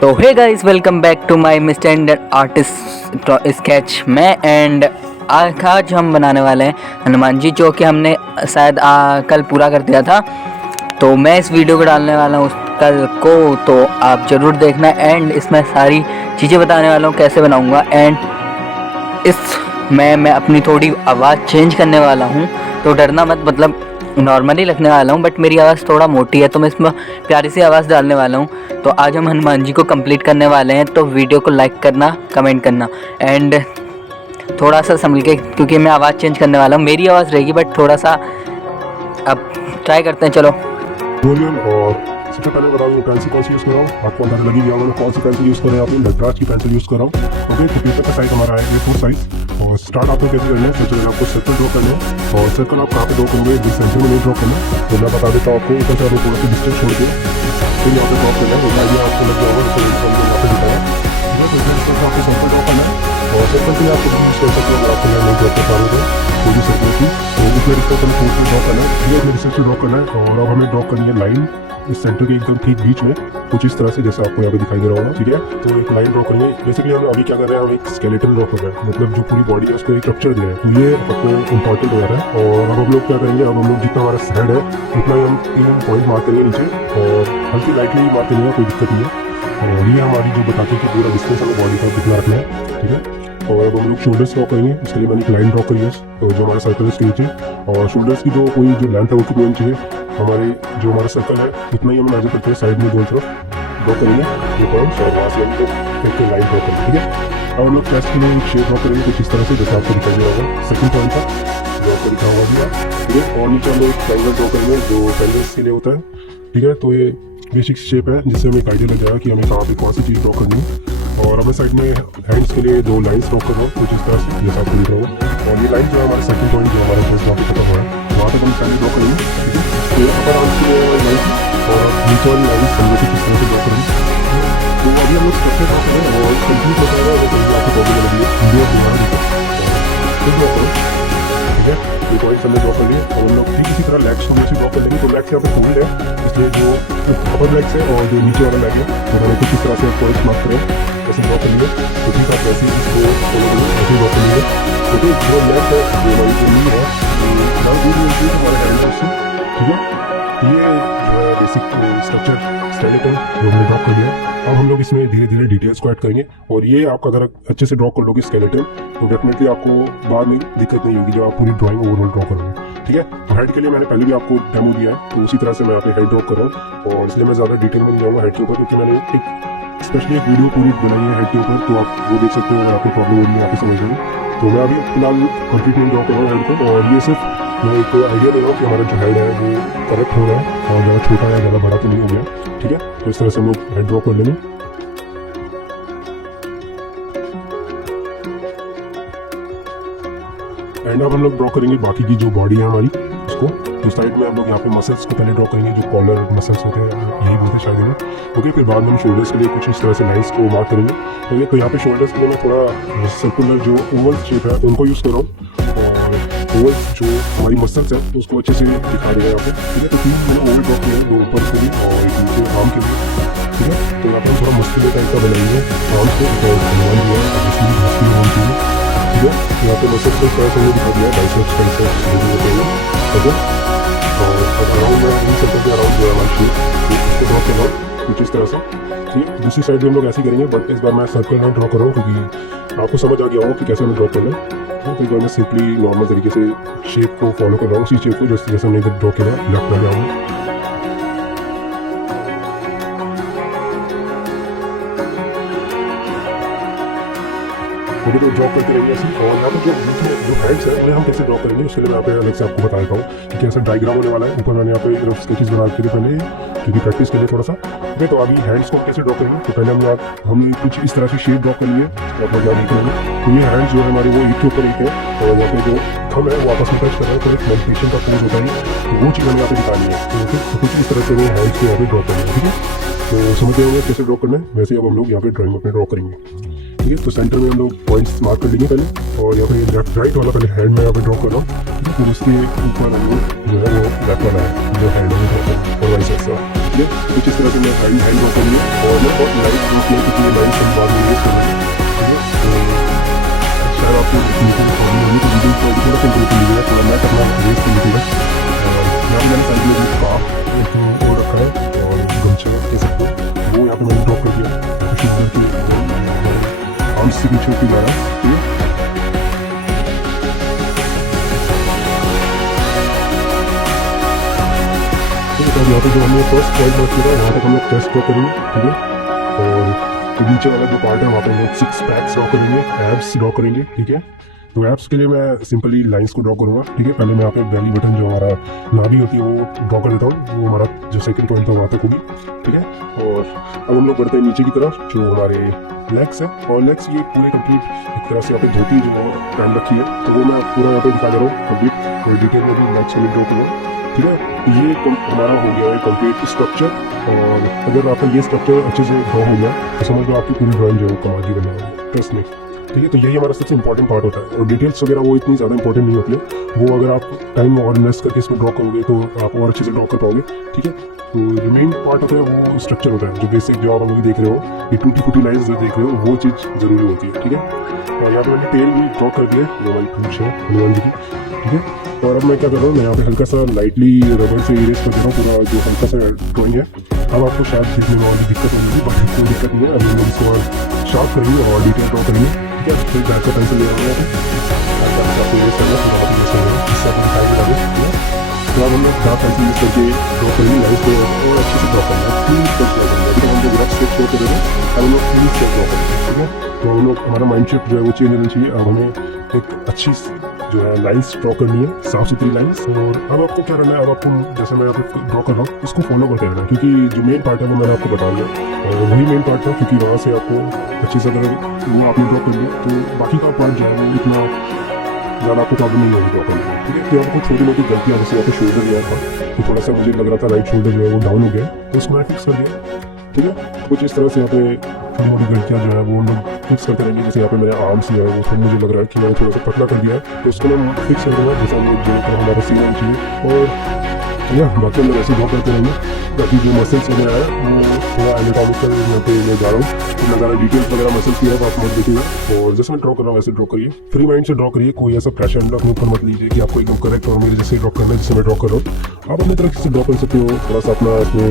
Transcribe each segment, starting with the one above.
तो hey guys, welcome back to my mister artist sketch में। And आज हम बनाने वाले हैं हनुमान जी, जो कि हमने शायद कल पूरा कर दिया था। तो मैं इस वीडियो को डालने वाला हूँ कल को, तो आप ज़रूर देखना। एंड इसमें सारी चीज़ें बताने वाला हूँ कैसे बनाऊँगा। एंड इसमें मैं अपनी थोड़ी आवाज़ चेंज करने वाला हूँ, तो डरना मत। मतलब नॉर्मली रखने वाला हूँ, बट मेरी आवाज़ थोड़ा मोटी है, तो मैं इसमें प्यारी सी आवाज़ डालने वाला हूँ। तो आज हम हनुमान जी को कंप्लीट करने वाले हैं, तो वीडियो को लाइक करना, कमेंट करना। एंड थोड़ा सा संभल के, क्योंकि मैं आवाज़ चेंज करने वाला हूँ। मेरी आवाज़ रहेगी, बट थोड़ा सा अब ट्राई करते हैं। चलो। और सबसे पहले बता दूँ पेंसिल कौन सी यूज़ कर रहा हूँ। आपको अंदाजा लगी गया होगा मैं कौन सी पेंसिल यूज़ कर रहा हूँ। अपनी नटराज की पेंसिल यूज़ कर रहा हूँ। ओके, तो पेपर का साइज हमारा है A4 साइज। और स्टार्ट आपको कैसे करना है, सबसे पहले आपको सर्कल ड्रॉ करना है। और सर्कल आप कहाँ पे ड्रॉ करोगे, जिस सेंटर में नहीं ड्रॉ करना। तो मैं बता देता हूँ आपको, ऊपर से आपको थोड़ा सा डिस्टेंस छोड़ के फिर यहाँ पे ड्रॉ करना है। एक आइडिया आपको लग जाएगा, जैसे यहाँ पे दिखाया। तो डिस्टेंस आपको सर्कल ड्रॉ करना है। और सर्कल के लिए आपको यूज़ कर सकते हो, आपको नहीं ड्रॉ कर पा रहे कोई भी सर्कल की, तो उसमें डिस्टेंस हमें छोड़ के ड्रॉ करना है। ठीक है, डिस्टेंस ड्रॉ करना है। और अब हमें ड्रॉ करनी है लाइन इस सेंटर के एकदम ठीक बीच में, कुछ इस तरह से, जैसे आपको यहाँ पे दिखाई दे रहा होगा। ठीक है, तो एक लाइन ड्रॉ करेंगे। बेसिकली हम अभी क्या कर रहे हैं, हम एक स्केलेटन ड्रॉ कर रहे हैं, मतलब जो पूरी बॉडी है उसको एक स्ट्रक्चर दे रहे हैं। तो ये आपको इंपॉर्टेंट हो रहा है। और अब हम लोग क्या करेंगे, अब हम लोग जितना हमारा हेड है उतना ही हम 3 पॉइंट मार करेंगे नीचे, और हल्की लाइटली मार करेंगे, कोई दिक्कत नहीं है। और ये हमारी जो बताती है कि पूरा डिस्टेंस हमें बॉडी का कितना रखना है। ठीक है, और अब हम लोग शोल्डर्स ड्रॉ करेंगे। उसके लिए मैंने एक लाइन ड्रॉ करी है, तो जो हमारा सर्कल है उसके नीचे। और शोल्डर्स की जो कोई जो लेंथ है वो कितनी इंच है, हमारे जो हमारा सर्कल है उतना ही हम मेजर करते हैं। साइड में दोनों तरफ ड्रॉ करेंगे ये पॉइंट्स, और वहाँ से हम एक लाइन ड्रॉ करेंगे। ठीक है, अब हम लोग चेस्ट के लिए एक शेप ड्रॉ करेंगे कुछ इस तरह से, जैसे आपको दिखाई दे रहा होगा। सेकंड पॉइंट का ड्रॉ कर दिखा होगा भैया। ठीक है, और नीचे हम लोग एक ट्रायंगल ड्रॉ करेंगे जो पेंगल्स के लिए होता है। ठीक है, तो ये बेसिक शेप है, जिससे हमें एक आइडिया लग जाएगा कि हमें कहाँ पे कौन सी चीज़ ड्रॉ करनी है। और हमें साइड में हैंड्स के लिए 2 लाइन्स ड्रॉ कर रहा हूँ कुछ इस तरह से, जैसा आपको दिख रहा होगा। और ये लाइन जो है हमारा सेकंड पॉइंट, जो हमारा फेस जहाँ पे खत्म हो रहा है, वहाँ तक हम पहले ड्रॉ करेंगे। ठीक है, तो अपर आर्म्स के लिए लाइन और नीचे वाली लाइन हम लोग किस तरह से ड्रॉ करेंगे। तो अभी हम लोग स्ट्रक्चर ड्रॉ करें और कंप्लीट हो जाएगा। वो कहीं आपको प्रॉब्लम लगी है वीडियो फिर ड्रॉ करो। ठीक है, ये पॉइंट्स हमने ड्रॉ कर लिए। और हम लोग ठीक इसी तरह लेग्स को भी ड्रॉ कर लेंगे। तो लेग्स यहाँ पे फोल्ड है, इसलिए जो अपर लेग्स है और जो नीचे वाला लेग है, तो हमें कुछ इस तरह से पॉइंट्स मार्क करें, ऐसे ड्रॉ कर लिए। तो ठीक है, वैसे इसको ऐसे ड्रॉ कर लिए। तो जो लेग है, जो हमारी जो नी है, वो दूर मिलती है हमारे हैंड है उससे। ठीक है, ये जो है बेसिक स्ट्रक्चर स्केलेटन जो हमने ड्रॉ कर लिया। अब हम लोग इसमें धीरे धीरे डिटेल्स को ऐड करेंगे। और ये आप अगर अच्छे से ड्रॉ कर लोगे स्केलेटन, तो डेफिनेटली आपको बाद में दिक्कत नहीं होगी जब आप पूरी ड्राइंग ओवरऑल ड्रॉ करोगे। ठीक है, तो हेड के लिए मैंने पहले भी आपको डेमो दिया है, तो उसी तरह से मैं यहाँ पे हेड ड्रॉ कर रहा हूँ। और इसलिए मैं ज़्यादा डिटेल में नहीं जाऊँगा हेड के ऊपर, क्योंकि मैंने एक स्पेशली एक वीडियो पूरी बनाई है हेड के ऊपर, तो आप वो देख सकते हो। अगर आपको प्रॉब्लम होगी आप समझ लेंगे। तो मैं अभी फिलहाल कंप्लीट नहीं ड्रॉ कर रहा हूँ हेड को। और ये सिर्फ मैं एक आइडिया दे रहा हूँ कि हमारा जो हेड है वो करेक्ट हो रहा है, और ज़्यादा छोटा या ज़्यादा बड़ा तो नहीं हो गया। ठीक है, तो इस तरह से हम लोग हेड ड्रॉ कर लेंगे। एंड अब हम लोग ड्रॉ करेंगे बाकी की जो बॉडी है हमारी, उसको। तो साइड में हम लोग यहाँ पे मसल्स को पहले ड्रॉ करेंगे, जो कॉलर मसल्स होते हैं, यही बोलते हैं शायद इन्हें। ओके, फिर बाद में हम शोल्डर्स के लिए कुछ इस तरह से लाइन्स को मार्क करेंगे। तो ये यहाँ पे शोल्डर्स के लिए मैं थोड़ा सर्कुलर जो ओवल शेप है उनको यूज़ कर रहा हूँ। और ओवल जो हमारी मसल्स है उसको अच्छे से दिखा देगा यहाँ पे। ठीक है, तो 3 मैंने ओवल ड्रॉ किए हैं, 2 ऊपर के लिए और एक नीचे आर्म के लिए। ठीक है, तो यहाँ पर हम थोड़ा मस्कुलर टाइप का बनाएंगे आर्म्स को, और हनुमान जो है उसकी मस्कुलर होनी चाहिए। ठीक है, यहाँ पे मसल्स को थोड़ा सा दिखा दिया, बाइसेप्स ट्राइसेप्स जो भी होते हैं। ठीक है, और अब अराउंड में इन सर्कल के अराउंड जो है हमारी शेप उसको ड्रॉ कर रहा हूँ कुछ इस तरह से। ठीक है, दूसरी साइड भी हम लोग ऐसे ही करेंगे, बट इस बार मैं सर्कल में ड्रॉ कर रहा हूँ, क्योंकि आपको समझ आ गया होगा कि कैसे हमें ड्रॉ करना है। तो इस बार मैं सिंपली नॉर्मल तरीके से शेप को फॉलो कर रहा हूँ, उसी शेप को जैसे हमने इधर ड्रॉ किया लेफ्ट में जाऊँगा। वो भी तो ड्रॉ करते रहेंगे ऐसे। और यहाँ पर जो हेड्स है उन्हें हम कैसे ड्रॉ करेंगे, उसके लिए मैं यहाँ पे अलग से आपको बता देता हूँ कि कैसे डायग्राम होने वाला है। ऊपर मैंने यहाँ पे रफ स्केचेस बना के लिए पहले, क्योंकि प्रैक्टिस के लिए थोड़ा सा। ओके, तो अभी हैंड्स को कैसे ड्रॉ करेंगे, तो पहले हमने कुछ इस तरह से शेप ड्रॉ कर लिए। आप लोग यहाँ देख रहे हैं, तो ये हैंड्स जो है हमारे वो एक के ऊपर एक है, और यहाँ पे जो थंब है वो आपस में टच कर रहा है, तो एक मेडिटेशन का पोज होता है, तो वो चीज़ हमें यहाँ पे दिखानी है। तो कुछ इस तरह से हमें हैंड्स को यहाँ पे ड्रॉ करना है। ठीक है, तो समझ गए होंगे कैसे ड्रॉ करना है। वैसे अब हम लोग यहाँ पे ड्राइंग अपने ड्रॉ करेंगे। ठीक है, तो सेंटर में हम लोग पॉइंट्स मार्क कर लेंगे पहले। और यहाँ पे लेफ्ट राइट वाला पहले हैंड में यहाँ पे ड्रॉ कर रहा हूँ। फिर उसके ऊपर हम लोग जो है वो लेफ्ट वाला है जो हैंड में ड्रॉ कर, और वाइस वर्सा। ठीक है। कुछ इस तरह से मैं हैंड ड्रॉ कर लिया और मैं बहुत लाइट ड्रॉ किया क्योंकि ये लाइट हम बाद में यूज़ करेंगे, ठीक है। तो शायद आपको देखने को प्रॉब्लम होगी तो वीडियो को थोड़ा सा इंप्रूव कर लीजिएगा, थोड़ा मैं अपना वेस्ट कर लीजिएगा। यहाँ पर मैंने साइड में काफ जो वो रखा है और गमछा कह सकते हो वो यहाँ पर मैंने ड्रॉ कर दिया शोल्डर के आर्म्स से पीछे की जा रहा है, ठीक है। तो यहाँ पे जो हमने फर्स्ट पॉइंट ड्रॉ किया वहाँ तक हम लोग चेस्ट ड्रॉ करेंगे, ठीक है। और नीचे वाला जो पार्ट है वहाँ पे हम लोग 6 पैक्स ड्रॉ करेंगे, एब्स ड्रॉ करेंगे, ठीक है। तो एब्स के लिए मैं सिंपली लाइंस को ड्रॉ करूँगा, ठीक है। पहले मैं यहाँ पे बेली बटन जो हमारा नाभि होती है वो ड्रॉ कर देता हूँ, वो हमारा जो सेकंड पॉइंट था वहाँ तक होगी, ठीक है। और अब हम लोग बढ़ते हैं नीचे की तरफ जो हमारे लेग्स है, और लेग्स ये पूरे कंप्लीट एक तरह से यहाँ पे धोती जो पहन रखी है तो वो मैं पूरा यहाँ पे दिखा दे रहा हूँ कंप्लीट और डिटेल में भी लेग्स में ड्रॉ करूँगा, ठीक है। ये हमारा हो गया है कंप्लीट स्ट्रक्चर, और अगर आपका ये स्ट्रक्चर अच्छे से ड्रॉ हो गया तो समझ लो आपकी पूरी ड्राइंग जो है कमाल की बनने वाली है, ट्रस्ट में, ठीक है। तो यही हमारा सबसे इंपॉर्टेंट पार्ट होता है, और डिटेल्स वगैरह वो इतनी ज़्यादा इंपॉर्टेंट नहीं होती है, वो अगर आप टाइम और इन्वेस्ट करके इसमें ड्रॉ करोगे तो आप और अच्छे से ड्रॉ कर पाओगे, ठीक है। तो जो मेन पार्ट होता है वो स्ट्रक्चर होता है, जो बेसिक जो आप अभी देख रहे हो ये टूटी फूटी लाइन्स जो देख रहे हो वो चीज़ ज़रूरी होती है, ठीक है। और यहाँ पर मैंने टेल भी ड्रॉ कर दिया जो हमारी पूंछ है हनुमान जी की, ठीक है। और अब मैं क्या कर रहा हूँ, मैं यहाँ पे हल्का सा लाइटली रबर से इरेज कर दे रहा हूँ पूरा जो हल्का सा ड्रॉइंग है। अब आपको शायद देखने में और दिक्कत होगी, बट कोई दिक्कत नहीं है, अभी हम लोग इसको और शार्प करेंगे और डिटेल ड्रॉ करेंगे, ठीक है। फिर बैक का पेंसिल ले आऊँगा आपको इरेज करना है, तो अब हम लोग डार्क पेंसिल यूज करके ड्रॉ करेंगे लाइन्स को और अच्छे से ड्रॉ करना है, क्लीन स्केच ड्रॉ करना है। तो हम लोग रफ स्केच शो करेंगे, अब हम लोग क्लीन स्केच ड्रॉ करेंगे, ठीक है। तो हम लोग हमारा माइंड शिफ्ट जो है वो चेंज होना चाहिए, अब हमें एक अच्छी जो है लाइन्स ड्रॉ करनी है, साफ सुथरी लाइन्स। और अब आपको क्या करना है, अब आपको जैसे मैं यहाँ पे ड्रॉ कर रहा हूँ उसको फॉलो करते रहना है, क्योंकि जो मेन पार्ट है वो मैंने आपको बता दिया और वही मेन पार्ट है, क्योंकि वहाँ से आपको अच्छे से अगर वो आपने ड्रॉ कर लिया तो बाकी का पार्ट जो है वो इतना ज़्यादा आपको प्रॉब्लम नहीं होगी ड्रॉ करने में, ठीक है। तो आपको छोटी मोटी गलतियाँ जैसे यहाँ पे शोल्डर गया था तो थोड़ा सा मुझे लग रहा था राइट शोल्डर जो है वो डाउन हो गया, तो उसको मैं फिक्स कर दिया, ठीक है। कुछ इस तरह से यहाँ पे छोटी मोटी गलतियाँ जो है वो हम लोग फिक्स करते रहेंगे। जैसे यहाँ पे मेरे आर्म्स जो है वो थोड़ा मुझे लग रहा है कि मैंने थोड़ा सा पतला कर दिया है, तो उसको मैं फिक्स कर दूँगा जैसा हम लोग जो हमारा सीना चाहिए। और या बाकी हम लोग ऐसे ड्रॉ करते रहेंगे ताकि जो मसल्स वगैरह है वो थोड़ा एनाटॉमिकल यहाँ पे मैं जा रहा हूँ, इतना ज़्यादा डिटेल्स वगैरह मसल्स की है तो आप मत देखिएगा, और जैसे मैं ड्रॉ कर रहा हूँ वैसे ड्रॉ करिए, फ्री माइंड से ड्रॉ करिए, कोई ऐसा प्रेशर अंडर अपने ऊपर मत लीजिए कि आपको एकदम करेक्ट और मेरे जैसे ड्रॉ करना है जैसे मैं ड्रॉ कर रहा हूँ। आप अपनी तरफ से ड्रॉ कर सकते हो, थोड़ा सा अपना अपने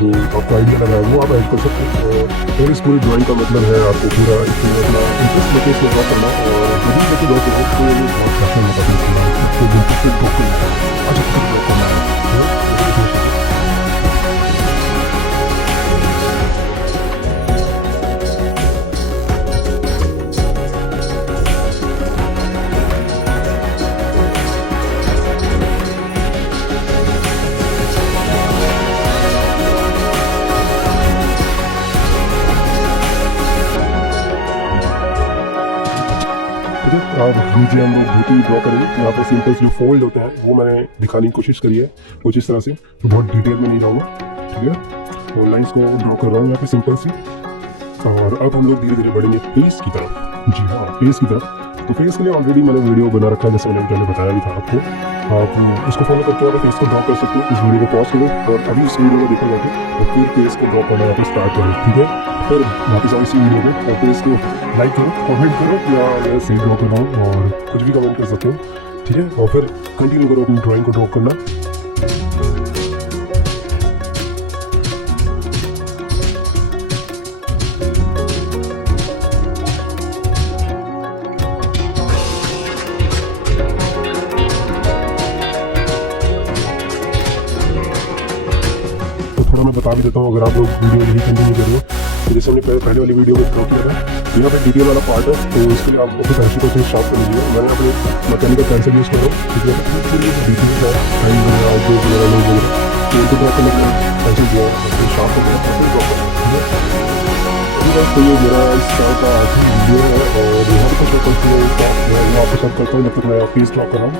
जो आपको आइडिया लग रहा है वो आप ऐड कर सकते हो। और इस पूरी ड्राइंग का मतलब है आपको पूरा अपना इंटरेस्ट लेके इसमें ड्रॉ करना, और कभी लेके ड्रॉ करो तो बहुत प्रेशर होता है, आपको बिल्कुल से ड्रॉ करना है, अच्छा से ड्रॉ करना है। अब नीचे हम लोग धोती ड्रॉ करेंगे, यहाँ पे सिंपल्स जो फोल्ड होते हैं वो मैंने दिखाने की कोशिश करी है कुछ इस तरह से, तो बहुत डिटेल में नहीं जाऊँगा, ठीक है। और लाइंस को ड्रॉ कर रहा हूँ यहाँ पे सिंपल सी, और अब हम लोग धीरे धीरे बढ़ेंगे फेस की तरफ। जी हाँ, फेस की तरफ। तो फेस के लिए ऑलरेडी मैंने वीडियो बना रखा है, जैसे मैंने पहले बताया भी था आपको, आप उसको फॉलो करके आप फेस को ड्रॉ कर सकते हो। इस वीडियो को पॉज करो और अभी इस वीडियो को देखो जाके और फिर फेस को ड्रॉ करना यहाँ पे स्टार्ट करो, ठीक है। फिर वापस आओ इसी वीडियो में और फिर इसको लाइक करो, कमेंट करो, या मैं सही ड्रॉ कर रहा हूँ और कुछ भी कमेंट कर सकते हो, ठीक है। और फिर कंटिन्यू करो अपनी ड्राइंग को ड्रॉ करना। मैं बता भी देता हूँ, अगर आप लोग वीडियो यही कंटिन्यू करिए तो जैसे हमने पहले वाली वीडियो में ड्रॉ किया था, यहाँ पे डिटेल वाला पार्ट है, तो इसके लिए आप अपने पेंसिल को थोड़ी शार्प कर लीजिए। मैंने अपने मैकेनिकल पेंसिल यूज़ कर रहा हूँ, क्योंकि डिटेल्स है टाइम वगैरह आउटडोर वगैरह लोग वगैरह, तो उनको ड्रॉ करने के लिए पेंसिल जो है शार्प हो गया फिर ड्रॉ करना। तो ये मेरा इस साल का आखिरी वीडियो है, और यहाँ पर कुछ मैं आपके साथ करता हूँ जब तक मैं फेस ड्रॉ कर रहा हूँ,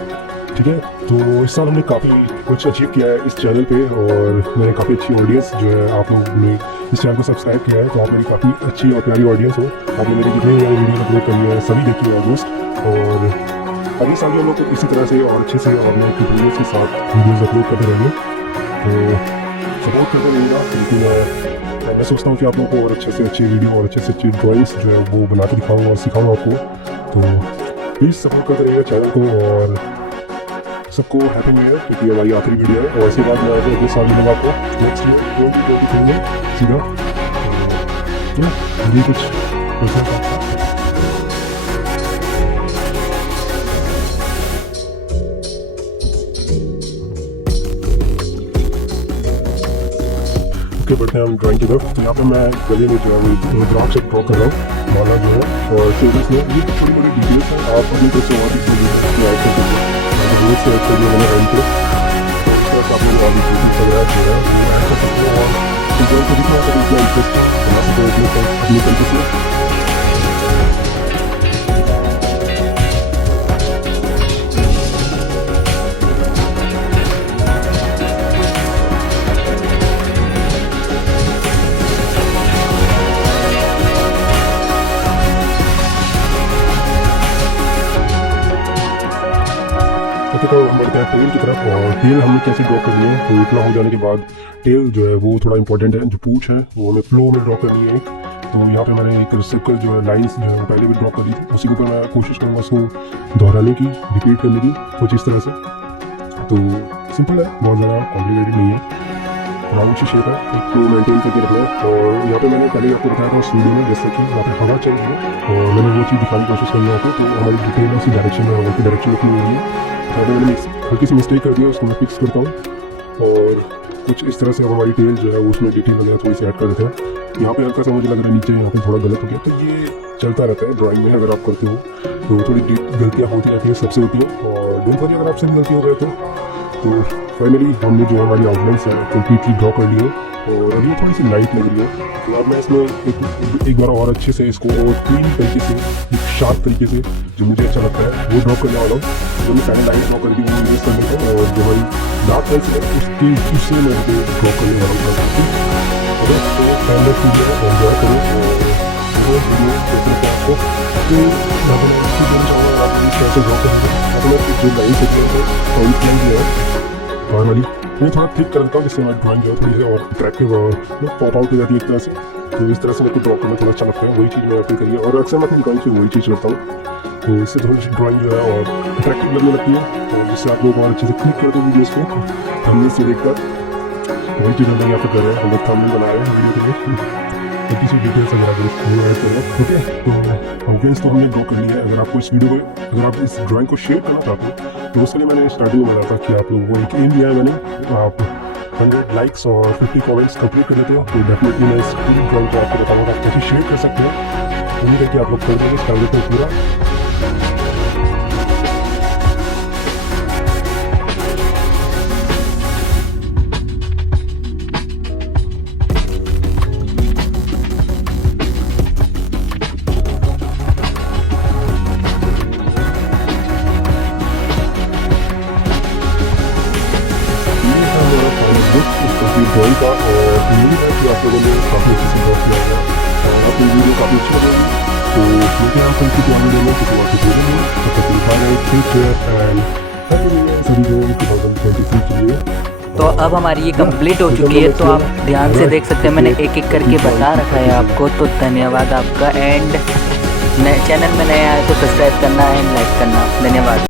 ठीक है। तो इस साल हमने काफ़ी कुछ अचीव किया है इस चैनल पे, और मैंने काफ़ी अच्छी ऑडियंस जो है, आप लोगों ने इस चैनल को सब्सक्राइब किया है, तो आप मेरी काफ़ी अच्छी और प्यारी ऑडियंस हो। आपने मेरी जितने भी वीडियो अपलोड करी है सभी देखी है ऑलमोस्ट, और अभी साल हम लोग इसी तरह से और अच्छे से और नए ट्यूटोरियल्स के साथ वीडियोज़ अपलोड करते रहेंगे। तो सपोर्ट करते रहिएगा, क्योंकि मैं सोचता हूँ कि आप लोगों को और अच्छे से अच्छी वीडियो और अच्छे से अच्छी ड्राइंग्स जो है वो बना के दिखाऊँ और सिखाऊँ आपको। तो प्लीज़ सपोर्ट करते रहिएगा चैनल को, और सबको हैप्पी न्यू ईयर, क्योंकि हमारी आखिरी वीडियो है। और ऐसी बात मैं अगले साल मिलूंगा आपको नेक्स्ट ईयर 2023 में सीधा। तो ये कुछ क्वेश्चन था। ओके, बढ़ते हैं हम ड्राइंग की तरफ। तो यहाँ पे मैं गले में जो है वो ग्राफ से ड्रॉ कर रहा हूँ, माला जो है, और शोल्डर्स में ये छोटी छोटी डिटेल्स हैं, आप अपनी तरफ से और इसमें ऐड कर सकते हैं। रोज से ऐड कर दिया मैंने एंड पे, तो उस तरफ आप लोग और डिटेल्स वगैरह जो है वो ऐड कर सकते हैं, और ड्राइंग को जितना सकते इतना इंटरेस्टिंग बना सकते हैं अपने तरीके से। तो हम बढ़ते हैं टेल की तरफ, और टेल हमने कैसे ड्रॉ कर लिए हैं। तो इतना हो जाने के बाद टेल जो है वो थोड़ा इंपॉर्टेंट है, जो पूंछ है वो हमें फ्लो में ड्रॉ करनी है एक। तो यहाँ पे मैंने एक सर्कल जो है लाइंस जो है वो पहले भी ड्रॉ कर दी थी, उसी के ऊपर मैं कोशिश करूँगा उसको दोहराने की, रिपीट करने की कुछ इस तरह से। तो सिंपल है, बहुत ज़्यादा कॉम्प्लिकेटेड नहीं है, राउंड सी शेप है, एक फ्लो मेंटेन करके रखना है। और यहाँ पे मैंने पहले आपको बताया था स्टूडियो में, जैसे कि यहाँ पे हवा चल रही है, और मैंने वो चीज़ दिखाने की कोशिश करी आपको। तो हमारी डिटेल है उसी डायरेक्शन में, हवा की डायरेक्शन में क्यों हो रही है। तो मैंने हल्की सी मिस्टेक कर दी है, उसको मैं फिक्स करता हूँ, और कुछ इस तरह से अब हमारी टेल जो है उसमें डिटेल वगैरह थोड़ी सी ऐड कर देते हैं। यहाँ पे हल्का सा मुझे लग रहा है नीचे यहाँ पे थोड़ा गलत हो गया, तो ये चलता रहता है ड्राइंग में, अगर आप करते हो तो थोड़ी गलतियाँ होती रहती हैं, सबसे होती हैं, और डोंट वरी अगर आपसे भी गलती हो गए तो फाइनली हमने जो हमारी आउटलाइंस है कम्प्लीटली ड्रॉ कर ली है, और अब ये थोड़ी सी लाइट लग रही है। तो अब मैं इसमें एक बार और अच्छे से इसको और क्लीन तरीके से, एक शार्प तरीके से, जो मुझे अच्छा लगता है वो ड्रॉ करने वाला हूँ। जो मैं पहले लाइन ड्रॉ कर दी वो यूज़ कर लेता हूँ, और जो हमारी डार्क लाइन्स है उससे मैं ड्रॉ करने वाला हूँ। अगर तो पहले वीडियो एंजॉय करो, और वो वीडियो देखने के आपको तो मैं इसकी देना चाहूँगा आप इस तरह से ड्रॉ करेंगे। मतलब जो लाइन सेगमेंट है और इस लाइन जो है बाहर वाली वो थोड़ा थिक कर देता हूँ, जिससे हमारी ड्राइंग जो है थोड़ी सी और अट्रैक्टिव और पॉप आउट हो जाती है एक तरह से। तो इस तरह से मेरे को ड्रॉ करना थोड़ा अच्छा लगता है, वही चीज़ मैं अपनी करी है, और अक्सर मैं अपनी ड्राइंग से वही चीज़ करता हूँ। तो इससे थोड़ी सी ड्राइंग जो है और अट्रैक्टिव लगने लगती है, और जिससे आप लोग और अच्छे से क्लिक करते हैं वीडियोज़ को थंबनेल से देखकर। वही चीज़ हम यहाँ पर कर रहे हैं, हम लोग थंबनेल बना रहे हैं वीडियो के लिए, छोटी सी डिटेल्स वगैरह वो ऐड कर रहे हैं। ओके, तो आउटलाइंस तो हमने ड्रॉ कर लिया है। अगर आपको इस वीडियो को, अगर आप इस ड्राइंग को शेयर करना चाहते हो, तो उसके लिए मैंने स्टार्टिंग में बताया था कि आप लोगों को एक एम दिया है मैंने, आप 100 लाइक्स और 50 कमेंट्स कंप्लीट कर देते हो, तो डेफिनेटली मैं इस पूरी ड्राइंग को आपको बताऊँगा आप कैसे शेयर कर सकते हो। उम्मीद है कि आप लोग कर देंगे इस टारगेट को पूरा। ड्राइंग का, और उम्मीद है कि आप लोगों ने काफ़ी अच्छे से ड्रॉ किया होगा, और आपको वीडियो काफ़ी अच्छी लगेगी। तो क्योंकि आप कल की ड्राइंग देंगे तो आप देखेंगे, तब तक bye, take care and happy new year सभी को 2023 के लिए। तो अब हमारी ये कंप्लीट हो चुकी है, तो आप ध्यान से देख सकते हैं, मैंने एक एक करके बता रखा है आपको। तो धन्यवाद आपका, एंड चैनल में नया आए तो सब्सक्राइब करना एंड लाइक करना। धन्यवाद।